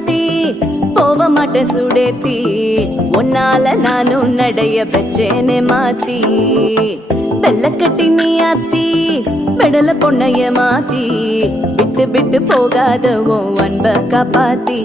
அத்தி போக மாட்டேன் சுடேத்தி உன்னால நானும் நடைய பெச்சேனே மாத்தி வெள்ளக்கட்டி நீ அத்தி பெடல பொண்ணைய மாத்தி விட்டு விட்டு போகாத உன் அன்ப காப்பாத்தி